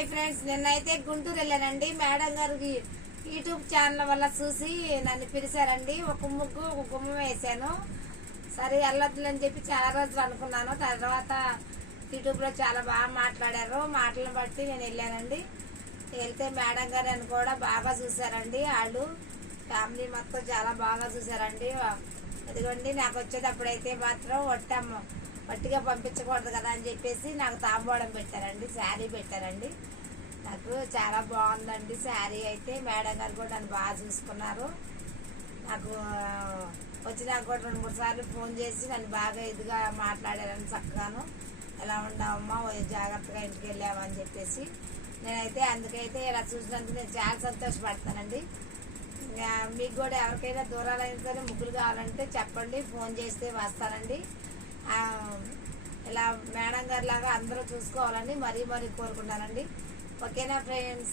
Hi friends, నిన్నైతే గుంటూరు వెళ్ళానండి. Madam గారికి యూట్యూబ్ ఛానల్ వల్ల చూసి నన్ను పిలిచారండి. ఒక ముగ్గు ఒక గుమ్మ వేసాను. సరే వెళ్ళొద్దులని చెప్పి చాలా రోజులు అనుకున్నాను. తర్వాత యూట్యూబ్లో చాలా బాగా మాట్లాడారు. మాటలను బట్టి నేను వెళ్ళానండి. వెళ్తే మేడం గారు అని కూడా బాగా చూసారండి. వాళ్ళు ఫ్యామిలీ మొత్తం చాలా బాగా చూసారండి. ఇదిగోండి, నాకు వచ్చేటప్పుడైతే మాత్రం వట్టిగా పంపించకూడదు కదా అని చెప్పేసి నాకు తాంబూలం పెట్టారండి, శారీ పెట్టారండి. నాకు చాలా బాగుందండి శారీ అయితే. మేడం గారు కూడా నన్ను బాగా చూసుకున్నారు. నాకు వచ్చినాక కూడా 2-3 సార్లు ఫోన్ చేసి నన్ను బాగా ఇదిగా మాట్లాడారని, చక్కగాను ఎలా ఉన్నావమ్మా, జాగ్రత్తగా ఇంటికి వెళ్ళామని చెప్పేసి. నేనైతే అందుకైతే ఇలా చూసినందుకు నేను చాలా సంతోషపడతానండి. మీకు కూడా ఎవరికైనా దూరాలైనా సరే ముగ్గులు కావాలంటే చెప్పండి, ఫోన్ చేస్తే వస్తానండి. ఇలా మేడం గారి లాగా అందరూ చూసుకోవాలని మరీ కోరుకుంటానండి. ఓకేనా ఫ్రెండ్స్?